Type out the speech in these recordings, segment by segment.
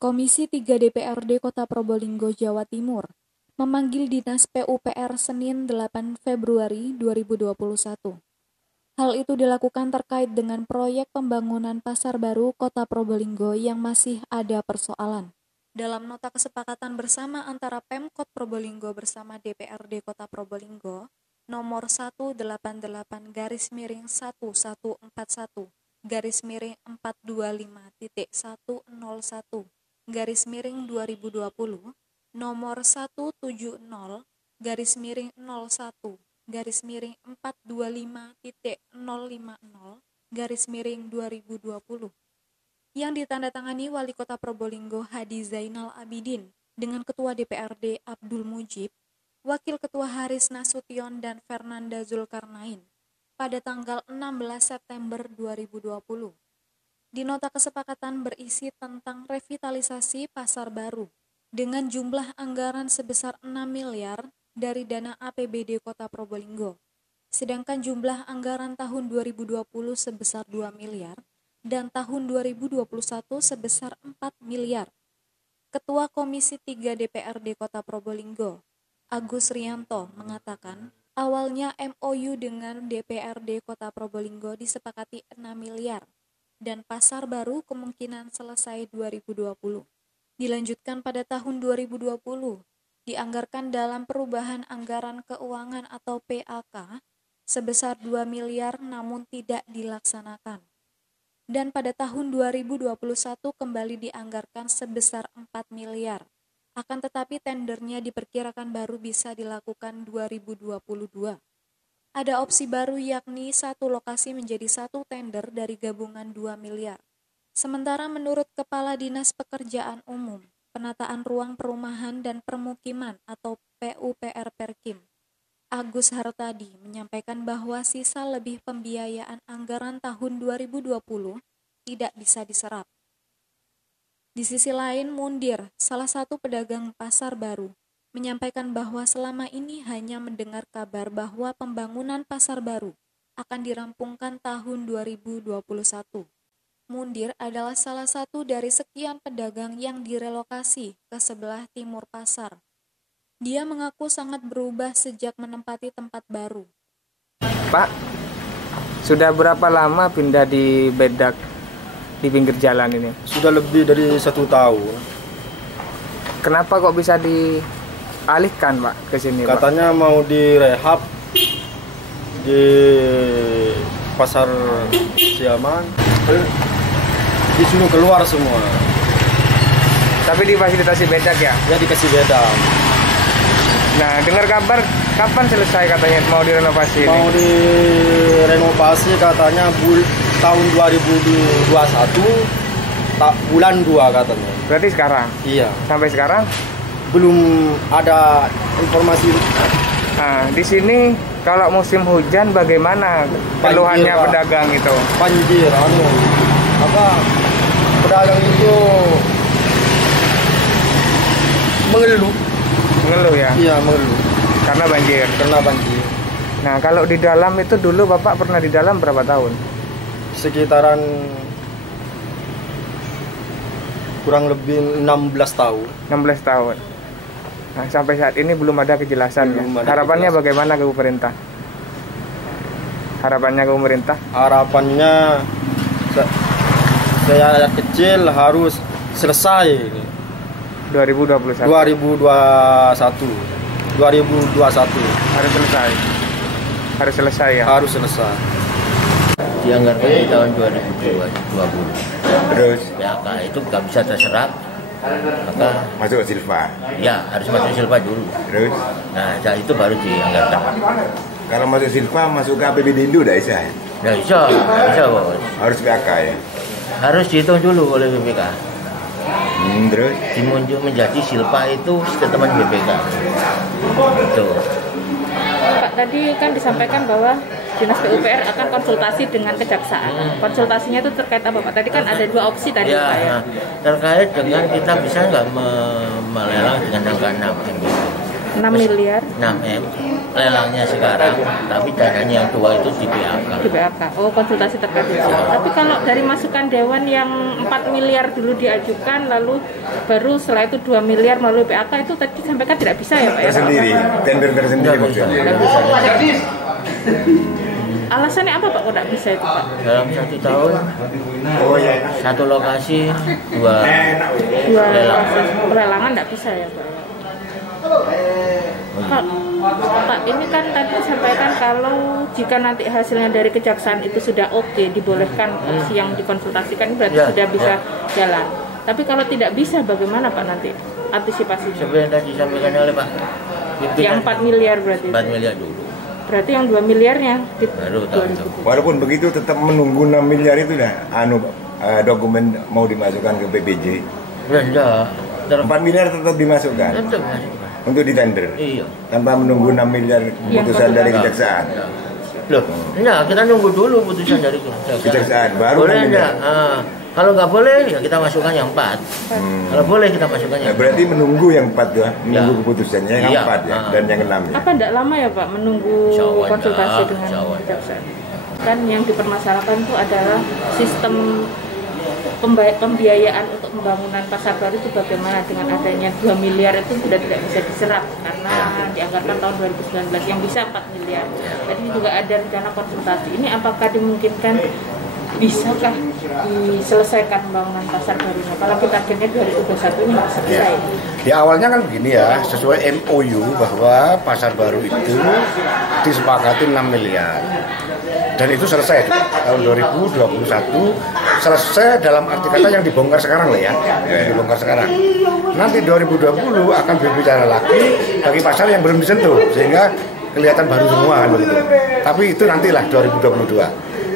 Komisi 3 DPRD Kota Probolinggo, Jawa Timur, memanggil Dinas PUPR Senin 8 Februari 2021. Hal itu dilakukan terkait dengan proyek pembangunan Pasar Baru Kota Probolinggo yang masih ada persoalan. Dalam nota kesepakatan bersama antara Pemkot Probolinggo bersama DPRD Kota Probolinggo, nomor 118-11-425.101/2020, nomor 170-01/425.050/2020 yang ditandatangani Wali Kota Probolinggo Hadi Zainal Abidin dengan Ketua DPRD Abdul Mujib, Wakil Ketua Haris Nasution dan Fernanda Zulkarnain pada tanggal 16 September 2020. Di nota kesepakatan berisi tentang revitalisasi pasar baru dengan jumlah anggaran sebesar 6 miliar dari dana APBD Kota Probolinggo, sedangkan jumlah anggaran tahun 2020 sebesar 2 miliar dan tahun 2021 sebesar 4 miliar. Ketua Komisi 3 DPRD Kota Probolinggo, Agus Rianto, mengatakan awalnya MOU dengan DPRD Kota Probolinggo disepakati 6 miliar dan pasar baru kemungkinan selesai 2020. Dilanjutkan pada tahun 2020, dianggarkan dalam perubahan anggaran keuangan atau PAK sebesar 2 miliar namun tidak dilaksanakan. Dan pada tahun 2021 kembali dianggarkan sebesar 4 miliar. Akan tetapi tendernya diperkirakan baru bisa dilakukan 2022. Ada opsi baru yakni satu lokasi menjadi satu tender dari gabungan 2 miliar. Sementara menurut Kepala Dinas Pekerjaan Umum, Penataan Ruang Perumahan dan Permukiman atau PUPR Perkim, Agus Hartadi menyampaikan bahwa sisa lebih pembiayaan anggaran tahun 2020 tidak bisa diserap. Di sisi lain, Mundir, salah satu pedagang pasar baru, menyampaikan bahwa selama ini hanya mendengar kabar bahwa pembangunan pasar baru akan dirampungkan tahun 2021. Mundir adalah salah satu dari sekian pedagang yang direlokasi ke sebelah timur pasar. Dia mengaku sangat berubah sejak menempati tempat baru. Pak, sudah berapa lama pindah di bedak di pinggir jalan ini? Sudah lebih dari 1 tahun. Kenapa kok bisa dialihkan, Pak, ke sini? Katanya Pak mau direhab di pasar Siaman. Disuruh keluar semua. Tapi difasilitasi bedak ya? Ya dikasih bedak. Nah, dengar kabar kapan selesai katanya mau direnovasi? Mau direnovasi katanya tahun 2021 bulan 2 katanya. Berarti sekarang? Iya. Sampai sekarang? Belum ada informasi. Nah, di sini kalau musim hujan bagaimana keluhannya pedagang itu? Banjir, pedagang itu mengeluh ya? Iya, mengeluh. Karena banjir. Nah, kalau di dalam itu dulu Bapak pernah di dalam berapa tahun? Sekitaran kurang lebih 16 tahun. 16 tahun. Nah, sampai saat ini belum ada kejelasan. Harapannya bagaimana ke pemerintah? Harapannya saya kecil harus selesai 2021 harus selesai ya. Dianggarkan di tahun 2020. Terus PAK itu nggak bisa terserap, maka masuk ke Silva. Ya harus masuk Silva dulu. Terus Nah, setelah itu baru dianggarkan. kalau masuk Silva masuk ke APBD dulu tidak bisa. Nggak bisa bos. Harus PAK ya. Harus dihitung dulu oleh BPK. Terus Dimunjuk menjadi Silva itu statement BPK. Itu. Pak, tadi kan disampaikan bahwa Dinas PUPR akan konsultasi dengan kejaksaan. Konsultasinya itu terkait apa, Pak? Tadi kan ada 2 opsi tadi, Ya, Pak ya. terkait dengan kita bisa nggak melelang dengan angka 6M. 6 miliar. 6M. lelangnya sekarang, tapi dananya yang tua itu di PAK. Di PAK. Oh, konsultasi terkait itu. Tapi kalau dari masukan Dewan yang 4 miliar dulu diajukan, lalu baru setelah itu 2 miliar melalui PAK, itu tadi sampaikan tidak bisa ya Pak? Tersendiri, tender tersendiri maksudnya. Alasannya apa Pak kok tidak bisa itu Pak? Dalam 1 tahun, satu lokasi, dua pelelangan tidak bisa ya Pak? Pak, ini kan tadi disampaikan kalau jika nanti hasilnya dari kejaksaan itu sudah oke, dibolehkan opsi yang dikonsultasikan berarti sudah bisa jalan. Tapi kalau tidak bisa, bagaimana Pak nanti antisipasinya? Seperti yang tadi disampaikan oleh Pak. Yang 4 miliar berarti? 4 miliar dulu. Berarti yang 2 miliarnya? Baru tahun itu. Walaupun begitu tetap menunggu 6 miliar itu dah. Dokumen mau dimasukkan ke BPJ. Enggak. 4 miliar tetap dimasukkan. Tetap. Untuk ditender. Iya. Tanpa menunggu 6 miliar keputusan dari kejaksaan. Loh, enggak, kita nunggu dulu putusan dari Kejaksaan baru boleh enggak? Kalau nggak boleh ya kita masukkan yang 4. Kalau boleh kita masukkan yang 4. Berarti menunggu yang 4 ya, menunggu keputusannya yang 4 ya, dan yang 6 ya. Apa enggak lama ya Pak menunggu konsultasi dengan kejaksaan? Kan yang dipermasalahkan itu adalah sistem pembiayaan untuk pembangunan pasar baru itu bagaimana dengan adanya 2 miliar itu sudah tidak bisa diserap karena dianggarkan tahun 2019 yang bisa 4 miliar. Tadi juga ada rencana konsultasi. Ini apakah dimungkinkan bisakah diselesaikan pembangunan pasar barunya? Kalau kita akhirnya 2021 ini masih selesai. Ya awalnya kan begini ya, sesuai MOU bahwa pasar baru itu disepakati 6 miliar. Dan itu selesai tahun 2021, selesai dalam arti kata yang dibongkar sekarang lah ya, yang dibongkar sekarang. Nanti 2020 akan berbicara lagi bagi pasar yang belum disentuh, sehingga kelihatan baru semua kan begitu. Tapi itu nantilah 2022.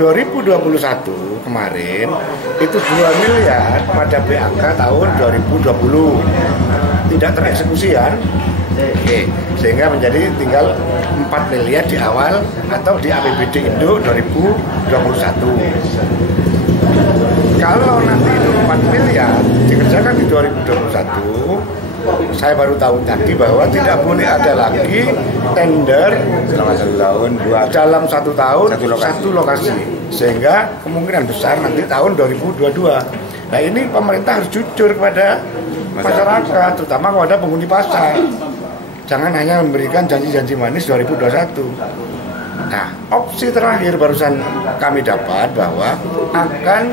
2021 kemarin itu 2 miliar pada BAK tahun 2020 tidak tereksekusi ya. Oke, sehingga menjadi tinggal 4 miliar di awal atau di APBD Indo 2021. Kalau nanti itu 4 miliar dikerjakan di 2021, saya baru tahu tadi bahwa tidak boleh ada lagi tender Selama 1 tahun, dalam 1 tahun Satu lokasi. Sehingga kemungkinan besar nanti tahun 2022. Nah ini pemerintah harus jujur kepada masyarakat, terutama kepada penghuni pasar. Jangan hanya memberikan janji-janji manis 2021. Nah, opsi terakhir barusan kami dapat bahwa akan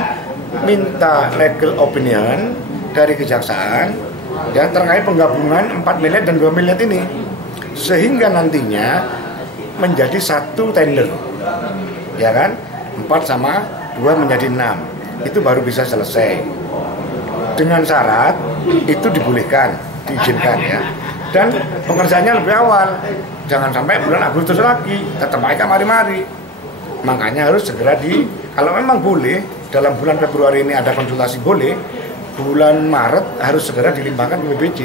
minta legal opinion dari kejaksaan yang terkait penggabungan 4 miliar dan 2 miliar ini. Sehingga nantinya menjadi 1 tender. Ya kan? 4 sama 2 menjadi 6. Itu baru bisa selesai. Dengan syarat itu dibolehkan, diizinkan ya. Dan pengerjaannya lebih awal, jangan sampai bulan Agustus lagi, tetap aja mari-mari. Makanya harus segera kalau memang boleh, dalam bulan Februari ini ada konsultasi boleh, bulan Maret harus segera dilimpahkan ke BPJ,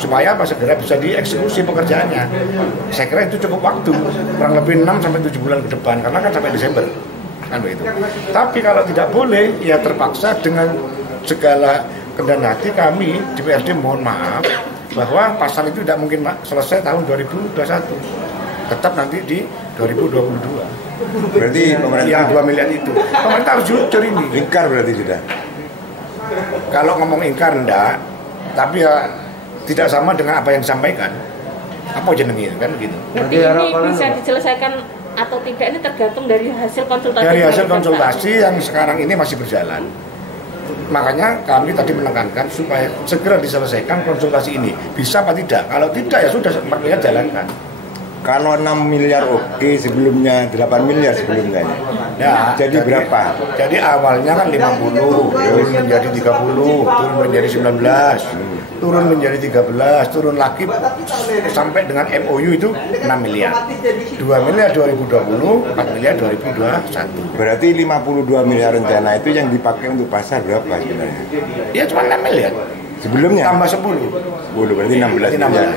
supaya segera bisa dieksekusi pekerjaannya. Saya kira itu cukup waktu, kurang lebih 6-7 bulan ke depan, karena kan sampai Desember. Kan begitu. Tapi kalau tidak boleh, ya terpaksa dengan segala kendala hati kami di DPRD mohon maaf, bahwa pasal itu tidak mungkin selesai tahun 2021, tetap nanti di 2022. berarti pemerintah Yang 2 miliar itu pemerintah harus jujur ini. ingkar berarti sudah. Kalau ngomong ingkar enggak, tapi ya tidak sama dengan apa yang disampaikan. Apa jenenge kan begitu. Berarti ini bisa diselesaikan atau tidak ini tergantung dari hasil konsultasi. Dari hasil konsultasi yang sekarang ini masih berjalan. Makanya kami tadi menekankan supaya segera diselesaikan konsultasi ini. Bisa apa tidak? Kalau tidak ya sudah 4 miliar jalankan. Kalau 6 miliar oke, sebelumnya 8 miliar sebelumnya. Ya, jadi berapa? Jadi awalnya kan 50, turun menjadi 30, turun menjadi 19, turun menjadi 13, turun lagi sampai dengan MOU itu 6 miliar. 2 miliar 2020, 4 miliar 2021. Berarti 52 miliar rencana itu yang dipakai untuk pasar berapa sebenarnya? Ya cuma 6 miliar. Sebelumnya? Tambah 10. 10, berarti 16 miliar.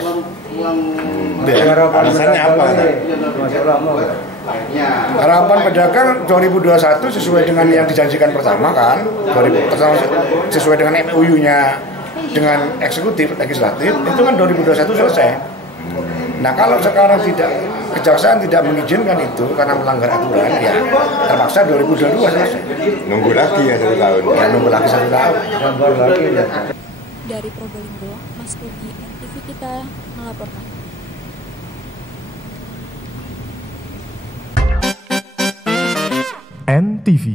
Alasannya apa? Harapan pedagang 2021 sesuai dengan yang dijanjikan pertama kan, sesuai dengan MOU-nya dengan eksekutif legislatif itu kan 2021 selesai. Nah kalau sekarang kejaksaan tidak mengizinkan itu karena melanggar aturan, ya terpaksa 2022 selesai. Nunggu lagi ya 1 tahun. Ya nunggu lagi 1 tahun. Dari Probolinggo, Mas Rugi, NTV kita melaporkan. NTV